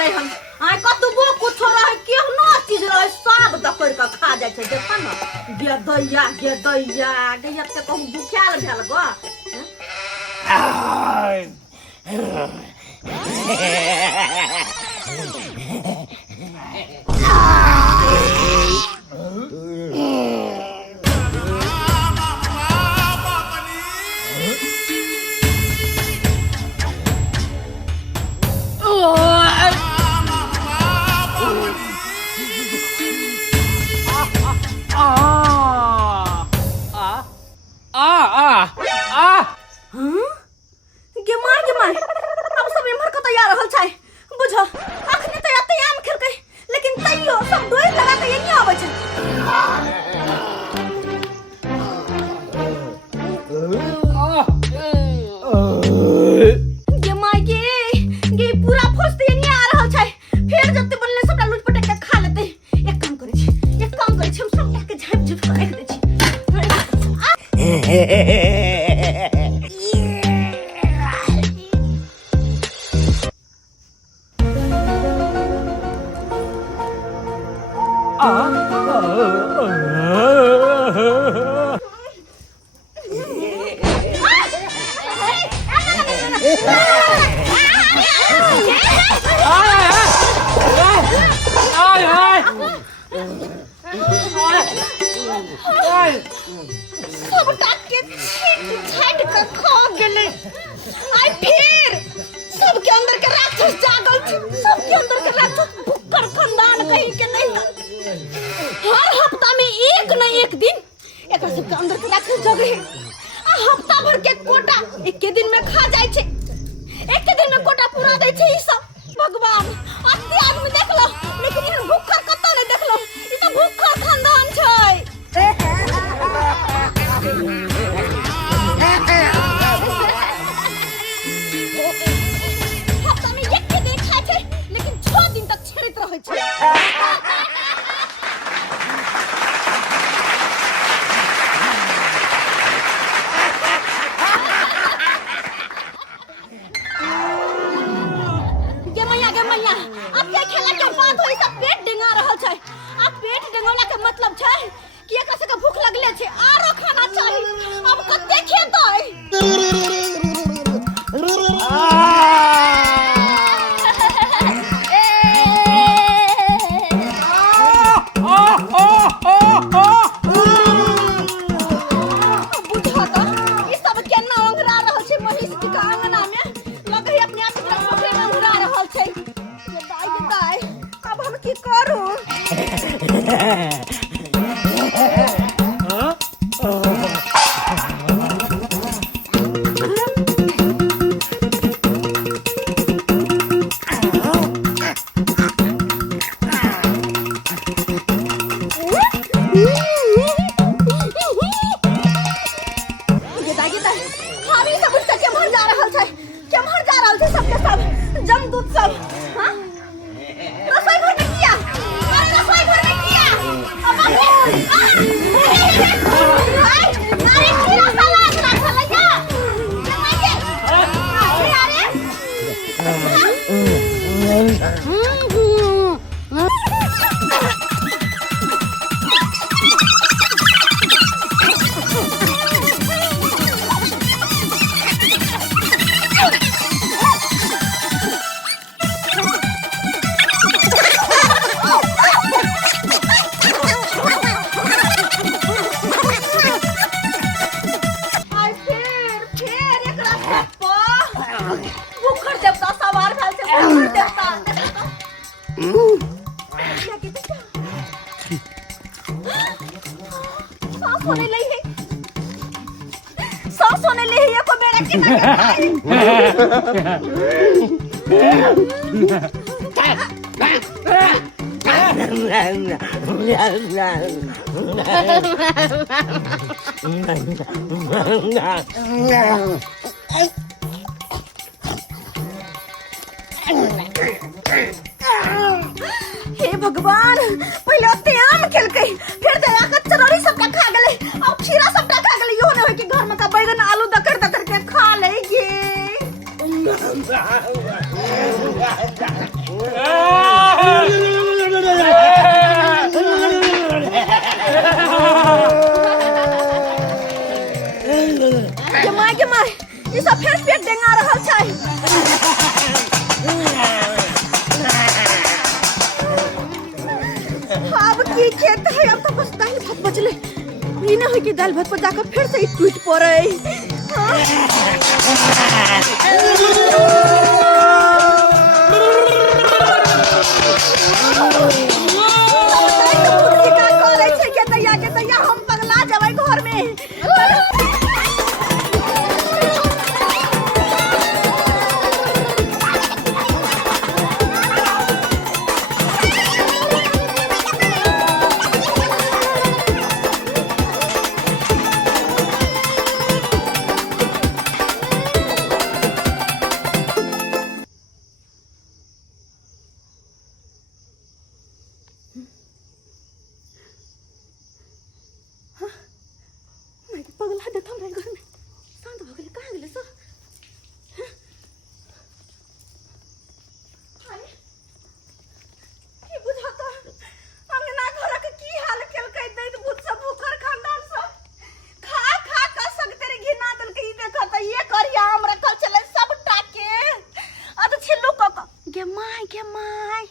गेलै हम आइ कतबो कुछ रहे केहनो चीज रहे सब दकर के खा जाय छै देखा न गे दैया गैया के कहूं भूख्याल भेल गो अब सब इम्हर कतऽ आ रहल छै बुझ अखने तऽ एते आम खेलकै लेकिन तैयो सब डोरि लगा के एनी आबै छै गे पूरा फौज तऽ एनी आ रहल छै फेर जत्ते बनले सबटा लूट पटक के खा लेतै एक काम करै छी हम सबटा के झाँप के राखि दै छी सबटा के छाट के खा गेलै आइ फेर सबके अंदर के राक्षस जागल छै सबके अंदर के राक्षस भुक्कर खानदान कहीं के नहीं हर हफ्ता में एक न एक दिन एकरा सबके अंदर के राक्षस जगे आ हफ्ता भर के कोटा एक दिन में खा जाय छै एक दिन में कोटा पूरा दै छै ई सब भगवान अत्ते आदमी देखलो लेकिन ई भुक्कर कत्तो नहीं देखलो ई त भुक्कर खानदान छै हफ्ता में एक दिन खाय छै लेकिन 6 दिन तक छेड़ैत रहै छै गे मैया अब के खेला के बात होई सब पेट डेंगा रहल छै अब पेट डेंगोला के मतलब छै कि एकरा से के भूख लगले छै आरो खाना चाही अब कते खेतै सोने ले ये को मेरा के हे भगवान पहले ओते आम खेलकै फिर तेरा कचरौरी सबटा खा गेलै अब खीरा सबटा खा गेलै यो नै होय कि घर में का बैगन आलू दकर दकर के खा ले गे ठीक है अब तो बस दाल भात बचले ई ना है कि दाल भात पर जाकर फिर से टूट पड़े हम पगला जाबै घर में पगला देता हूँ घर में शांत हो गए कहाँ गए सब की बुझाता अंगना घर के की हाल केल कई दैत भूत सब भूखर खानदान सब खा खा का सग तेरे घिना दल के ई देखा त ये करिया हम रखल चले सब टाके अद छिल्लू क गे माय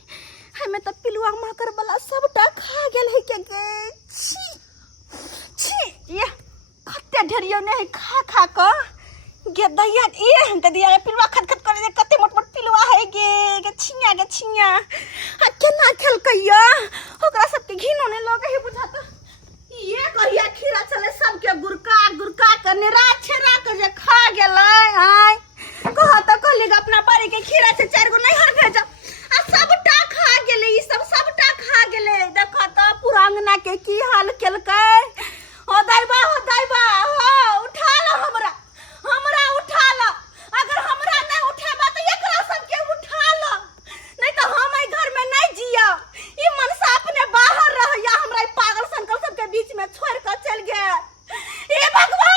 हमें त पिलुआ माकर वाला सब टा खा गेल है के छी छी ये कते ढेरियो ने खा खा क गे दैया ए त दिया पिलुआ खत खत करे कते मोट मोट पिलुआ है गे छिया आ केना खेल कइया ओकरा सब के घिनो ने लगे है बुझाता ये करिया खीरा चले सब के गुरका के नेरा छेरा के जे खा गेलै आय कहा त कहली अपना बारी के खीरा से 4 गो नहीं हर भेजा आ सबटा खा गेलै ई सबटा खा गेलै देखा त पूरा अंगना के की हाल केलकै हो दाइबा हो उठा लो हमरा उठा लो अगर हमरा नहीं उठेबा तो एकरा सब के उठा लो नहीं तो हम ई घर में नहीं जिया ई मनसा अपने बाहर रहया हमरा ई पागल संकल सब के बीच में छोड़ के चल गए ए भगवान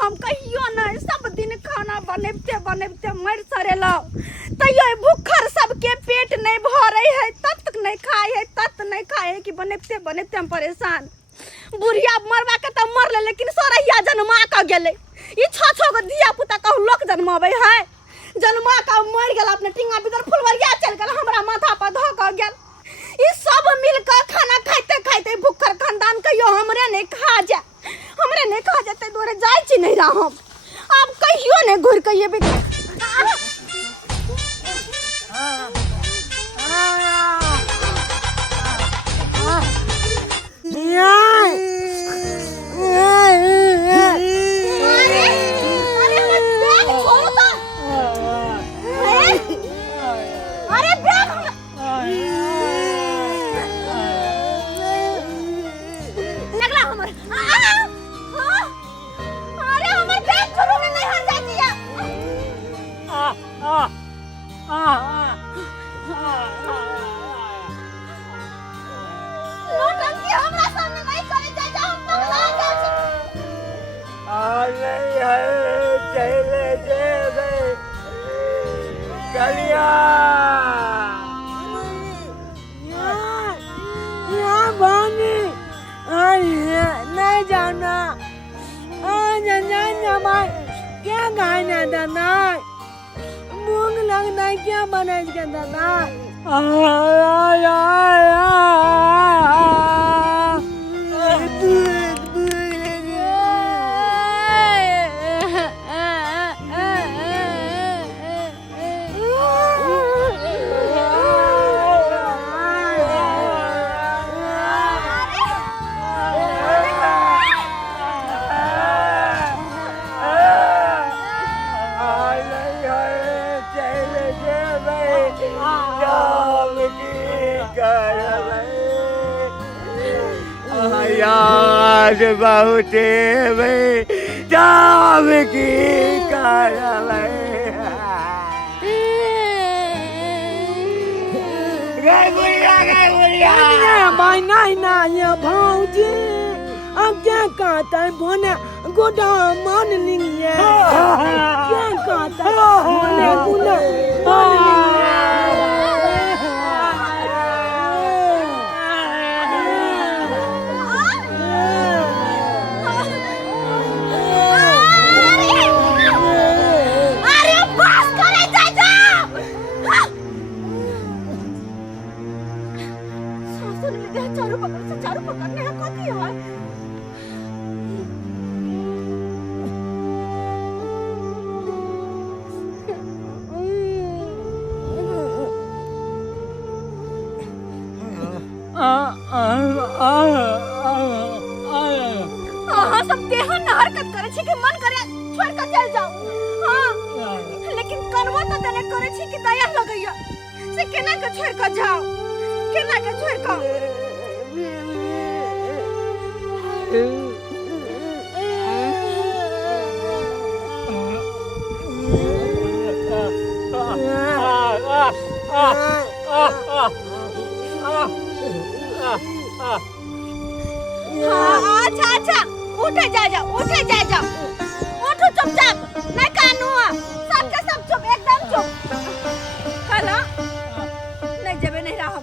हम कहियो नहीं सब दिन खाना बनबते मर सरेलो तैयो भूखर सबके पेट नहीं भरे है तत नहीं खाए है कि बनबते हम परेशान बुढ़िया मरवा के त मर ले लेकिन सोरहिया जन्मा के गेले ई छ गो धिया पुता कहू लोक जन्मावे है जन्मा का मर गेल अपने टिंगा बिगर फुलवरिया चल गेल हमरा माथा पर ध क गेल ई सब मिलकर खाना खाते भूखर खानदान कहियो हमरे नहीं खा जाते दोरे जाय छी नहीं रहा हम अब कहियो ने घुर के ये नहीं जाना क्या गाना दादा मूंग लगना क्या बना इसका दादा से बहुत भाई जाम की कारा भाई नहीं ना ये भाऊजी अब क्या कहता है बोने गोदा मान नहीं है क्या कहता है बोने गुना मान नहीं अरे बस करे चाचा सासू ने लिया चारू पकड़ने हैं कथी है हाँ सब देहन हरकत करे छी कि मन करे छोड़ के चल जाओ हाँ लेकिन करबो तो तने करे छी कि दया लगैया से केना के छोड़ के जाओ केना के छोड़ के हाँ अच्छा अच्छा उठे जा उठो चुपचाप नहीं कानू सब के सब चुप एकदम चुप कला नहीं जबे नहीं रहा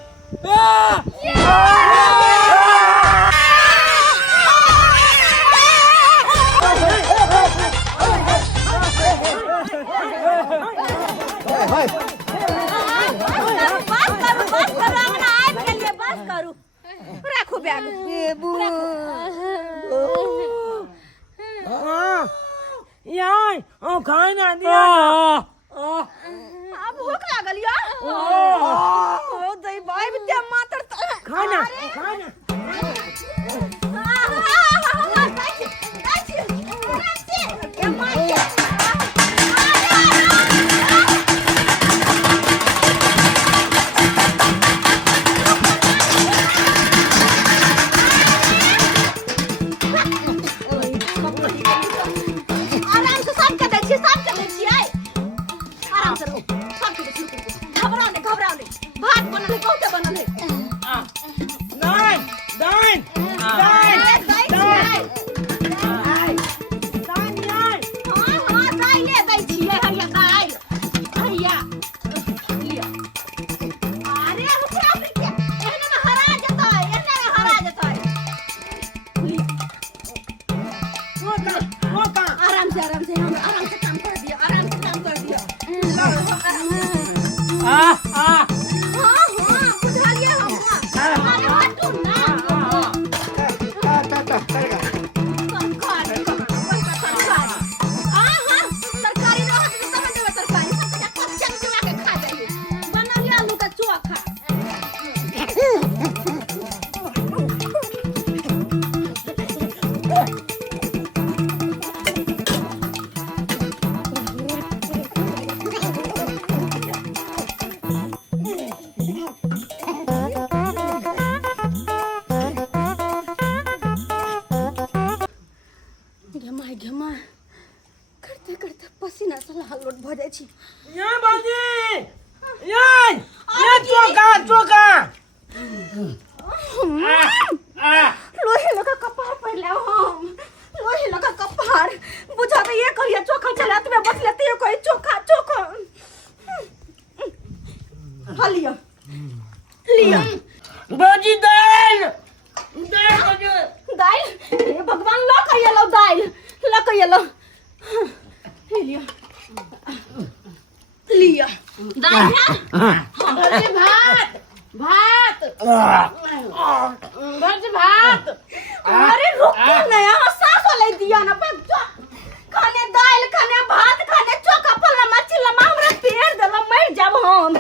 बस करो अंगना आबि गेलिए बस करू राखू बैग यार ओ खाना दिया अब भूख लागल या ओ दई भाई विद्या मातर खाना पसीना से लालोट भ जाय छी या बाजी ये चोका लोहे लगा कपार पर ले हम लोहे लगा कपार बुझा त ये कहिया चोखा चला तबे बस लेते कोई चोखा लिया बाजी दाल हे भगवान ला कहिया लो दाल ला कहिया लो लिया दाल अरे भात अरे रुक नया सास ले दिया ना पर खाने दाल खाने भात खाने चोखा पल्ला मच्छी लमा हमरा पेड़ देला मर जाब हम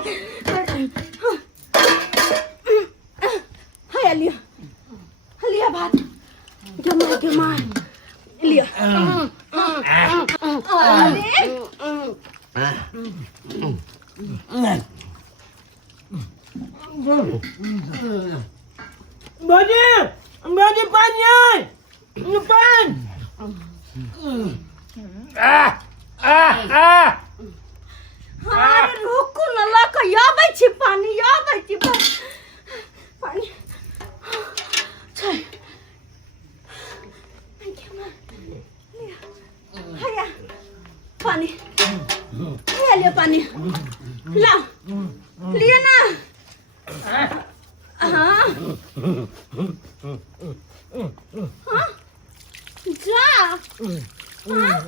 हाय लिया भात जमा लिया बाजी पानी पान अरे रुकू न लक आबै छी पानी आबै छी पानी छै हैया पानी हैया ले पानी ला लिए ना हाँ हाँ जा हाँ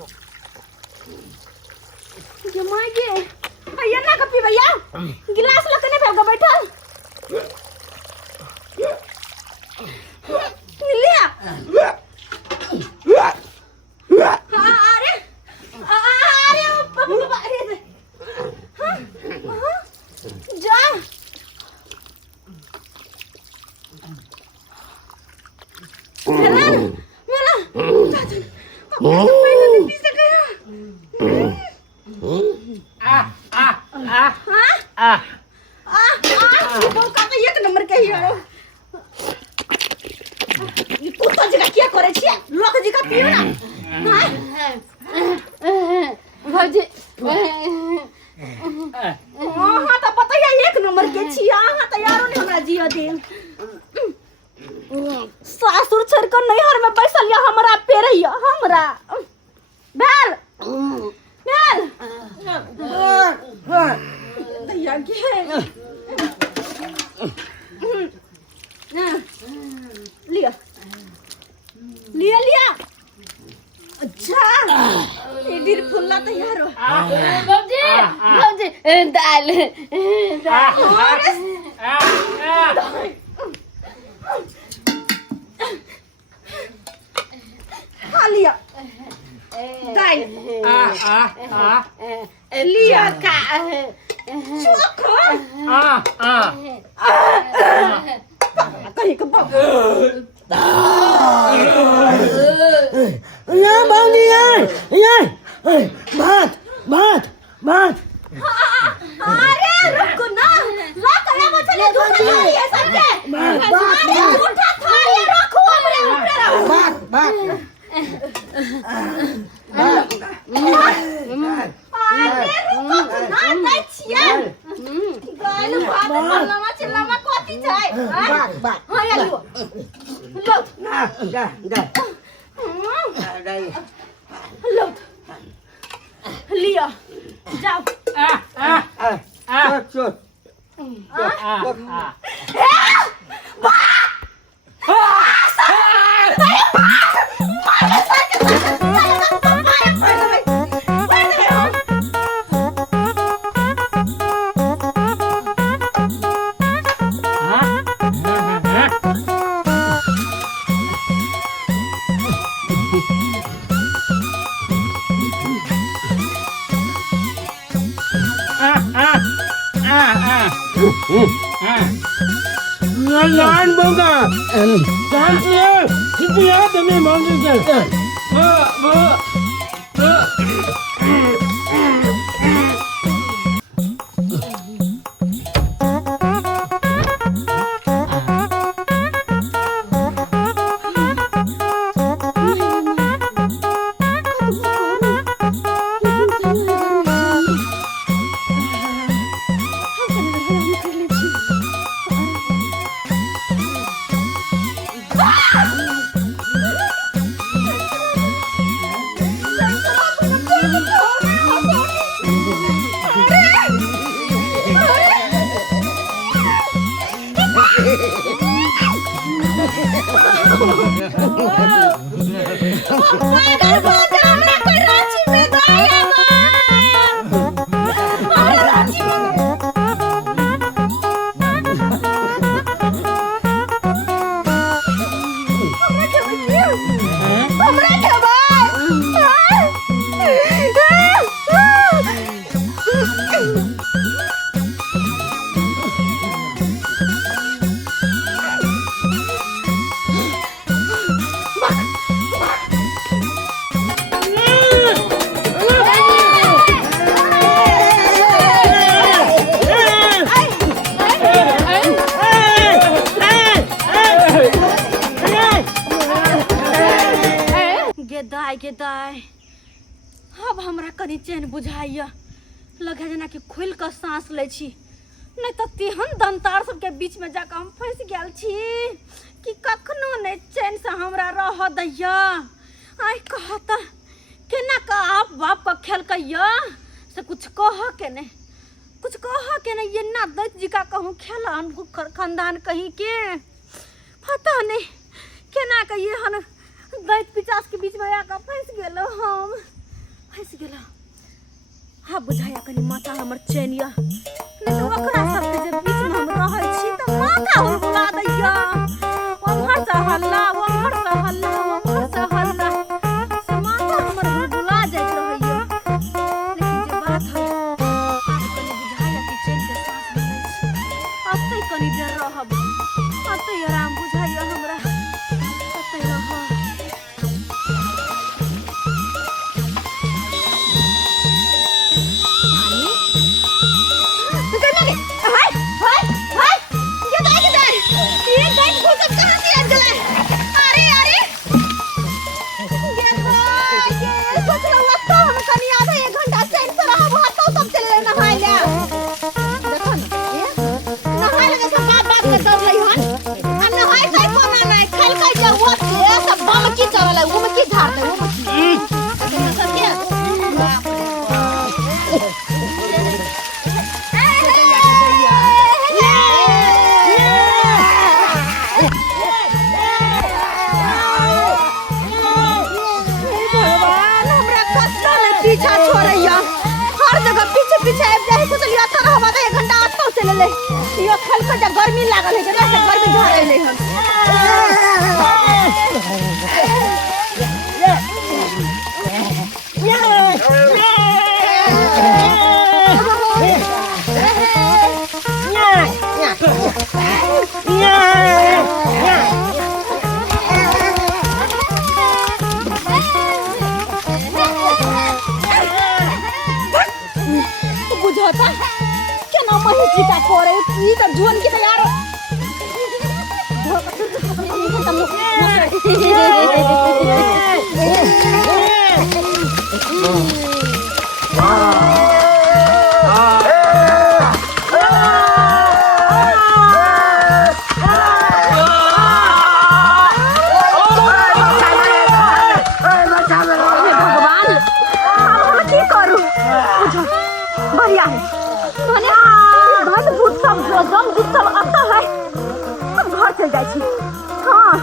जमाई गे भैया ना कपी भैया गिलास लेके नहीं भेगा बैठल लिया हाँ अरे अरे पापा अरे हाँ हाँ जा मेरा मेरा पहले नहीं पी सकेगा एक नंबर के ही हो ये कुत्ता जगह क्या करे छिए लोक जगह पियो ना भौजी हां तो पता है एक नंबर के छिया हां तो यारो ने हमरा जिया दे सासुर छोड़ कर नैहर में बैसल या हमरा पेरैया हमरा बैल बैल दैया के लिया लिया लिया अच्छा इधर फुल्ला तैयार हो बाबूजी बाबूजी दाल खा लिया दाल लिया का चोखा कहीं का या बांधी या भात भात भात अरे रुको ना ला कया मछली झूठा ये समझे झूठा था ये रखो हमरे ऊपर भात भात अरे रुको ना नहीं छिया गाल भात लमा चिल्लामा कोती जाए भात भात हां या लो लो ना जा जा đây लो लिया जाओ chốt Lain boga. Sampai kita ya demi mangga. Bu. गे दाय अब हमरा कनी चैन बुझाइया लगे जेना कि खोल कऽ सांस लै छी नहीं तो तेहन दंतार सबके बीच में जाकर हम फंस गेल छी कि कखनो नहीं चैन से हमरा रह दैया आइ कहता केना का आप बाप का खेल कैया से कुछ कह के नहीं ये ना दैत जी का कहूँ खेला भूखर खानदान कहीं के पता नहीं केना का ये हन दैत पिचास के बीच में आकर फंस गेलो हम हाँ बुझाया कनी माथा हमर चैनिया नहीं तो ओकरा सबके जे बीच में हम रहै छी त माथा हुलहुला दैया ओम्हर से हल्ला से माथा हमर हुलहुला जाइत रहैया लेकिन जे बात है कनी बुझाया कि चैन के सांस लेबै छी अतै कनी देर रहब अतै आराम बुझाया हमरा अतै रहब पीछा छोड़ैया हर जगह पीछे आबि जाए सोचलिए अत रहबा त 1 घंटा अत चले ले यो खल के जब गर्मी लागल है जरा से गर्मी झड़े ले हम बुझता केना महिची का करे ई त झोन की तैयार बढ़िया है भने भात भूत सब गम दुख सब आता है हम घर चल जाई छी हां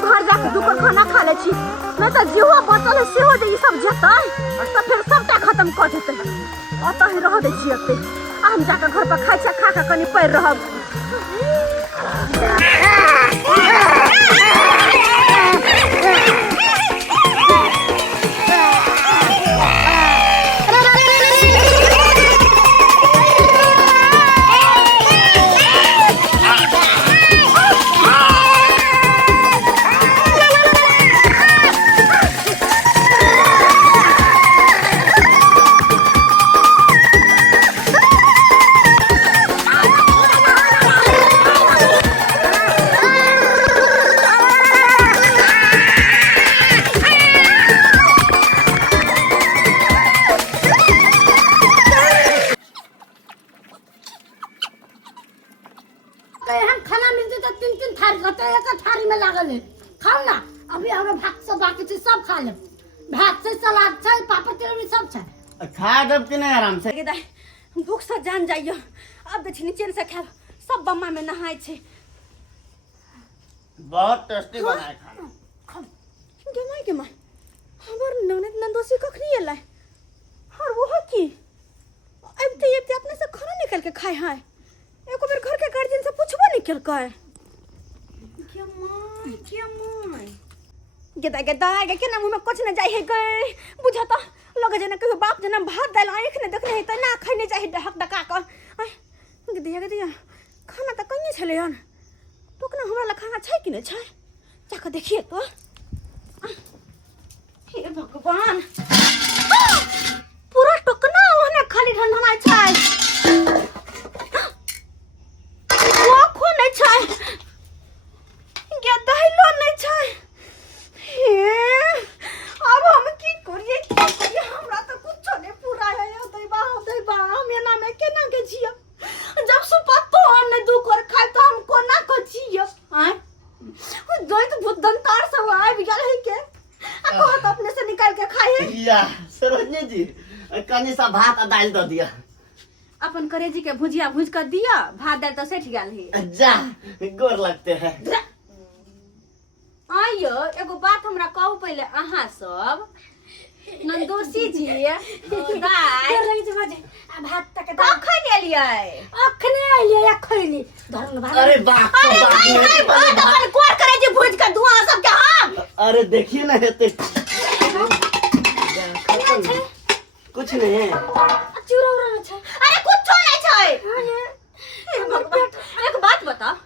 घर जाके दुपहर खाना खा ले छी नहीं तो जीवा बचल से हो जे ई सब जेतै तो फिर सबटा खत्म कर देतै अत ही रह दे छी अते हम जाके घर पर खाइ छ खा के कनी पैर रहब खाना मिलते तो 3 थारी खाते एक थारी में लागल है खाओ ना अभी हमरा भात सब बाकी छै सब खा ले भात छै सलाद छै पापड़ तिलौरी सब छै खा दब कि नहीं आराम से दाई भूख से जान जाइयो अब देखी नीचे से खाब सब बम्मा में नहाय छै बहुत टेस्टी बनाए खाना गे माय हमर ननद नंदोसी कखनी एलै और वो की अब तो अपने से खाना निकाल के खाए हैं एको बेर घर के गार्जियन से पूछबो नहीं केलकै क्या माय गेदा केना मुंह में कुछ न जाय है गए बुझता लगे जना कहियो बाप जना भात दाल आंख ने देखने है त ना खाइ नहीं जाय डहक डका क गेदिया खाना त कहीं छले हन टोकना हमरा ल खाना छै कि नहीं छै जाके देखिए तो हे भगवान पूरा टोकना ओहने खाली ढंढना छै वो नहीं छै क्या दहिलो नहीं छै हे अब हम दिया सरोजनी जी कनी सा भात आ दाल दो दिया अपन करेजी के भुजिया भूज कर दिया भात दाल तो सेठ गेल है जा गोर लगते हैं आइयो एगो बात हमरा कहू पहले अहाँ सब नंदोसी जी दाई भात तक कखन एलियै अखने आइले या खइली धरन भात अरे बाप अरे नहीं नहीं भात अपन कोर करेजी भूज कर धुआं सब के हम अरे देखिए ना हेते कुछ नहीं है चूरा उरा न छै अरे कुछो नहीं छै हां ये एक बात बता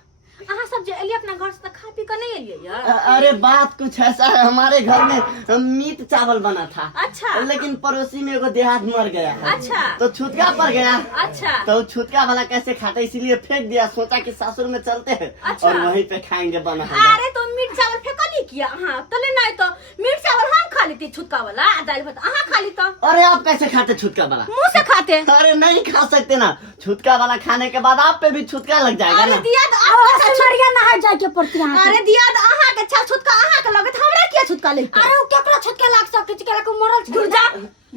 अहाँ सब जे एलियै अपना घर से खा पी कर नहीं एलियै यार अरे बात कुछ ऐसा है हमारे घर में मीट चावल बना था अच्छा लेकिन पड़ोसी में एगो देहात मर गया अच्छा तो छुटका पड़ गया अच्छा तो छुटका वाला कैसे खाते इसीलिए फेंक दिया सोचा कि सासुर में चलते हैं अच्छा। और वहीं पे खाएंगे बना अरे तो मीट चावल फेंकली किया हाँ तले नहीं तो मीट चावल हम खा लेते छुटका वाला दाल भात अहाँ खा ली तो अरे आप कैसे खाते छुटका वाला मुंह से खाते अरे नहीं खा सकते ना छुटका वाला खाने के बाद आप पे भी छुटका लग जाएगा अरे ना दिया तो आपका मरिया नहा जाय के पड़ती है अरे दिया तो अहाँ के छा छुटका अहाँ के लगत हमरा किया छुटका ले अरे ओ केकरा छटके लाग सके केकरा को मरल छै दूर जा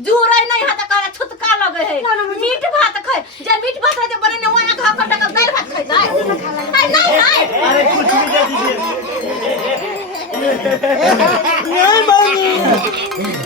जुरै नहीं हाथ करे छुटका लगे है मीट भात खाए जे मीट भात है जे बने ने वना खा कर टका दाल भात खाए जाए नहीं नहीं अरे कुछ भी दे दीजिए नहीं बनी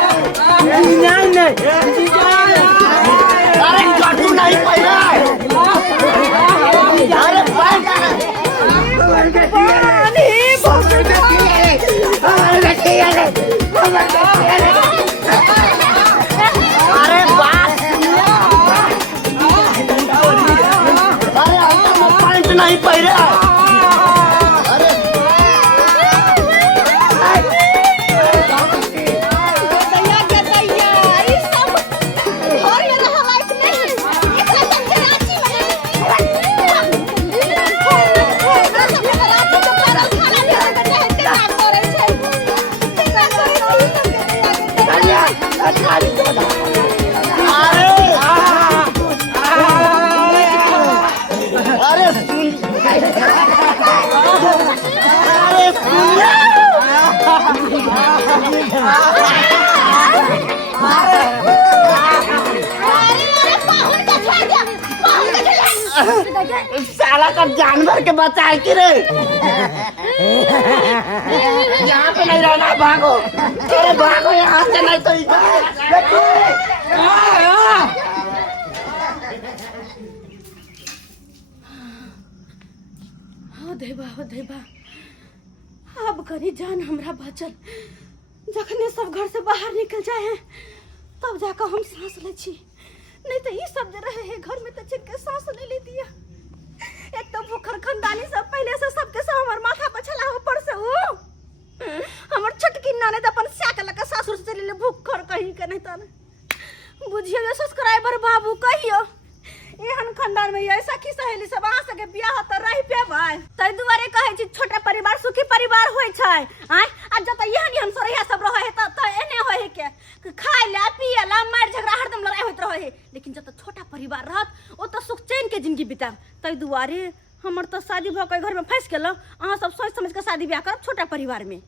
नहीं नहीं अरे काटू नहीं पाया अरे अरे बात अरे पॉइंट नहीं पाया अरे दैया के दैया ई सब घर में रह लायक नहीं एकरा सब के रांची में अरे सुन अरे सुन साला का जानवर के बच्चा है कि रे यहाँ पे नहीं रहना भागो अरे भागो यहाँ से नहीं तो हो देवा अब करी जान हमरा बचल जखने सब घर से बाहर निकल जाए हैं तब जाकर हम सांस ले छी नहीं तो ये सब जो रहे हैं घर में तो जिनके सांस नहीं ले दिया एक तो भूखर खानदानी सब पहले से सबके सब हमार माथा पर छला ऊपर से वो हमर छटकी नाने तो अपन स्याक लगा सासुर से चले भूखर कहीं के नहीं तो बुझियो ये सब्सक्राइबर बाबू कहियो एहन खानदान में ऐसा की सहेली सब आ सके बियाह त रहि पेबै तै दुआरे कहै छी छोटा परिवार सुखी परिवार होय छै आय आ जत एहन हम सोरहिया सब रहै है त एने होय है के खाय ला पिए ला मार झगड़ा हरदम लड़ाई होत रहै है लेकिन जत छोटा परिवार रहत ओ त सुख चैन के जिंदगी बिताब तै दुआरे हमर त शादी भ के घर में फंस गेल अहाँ सब सोच समझ के शादी ब्याह करब छोटा परिवार में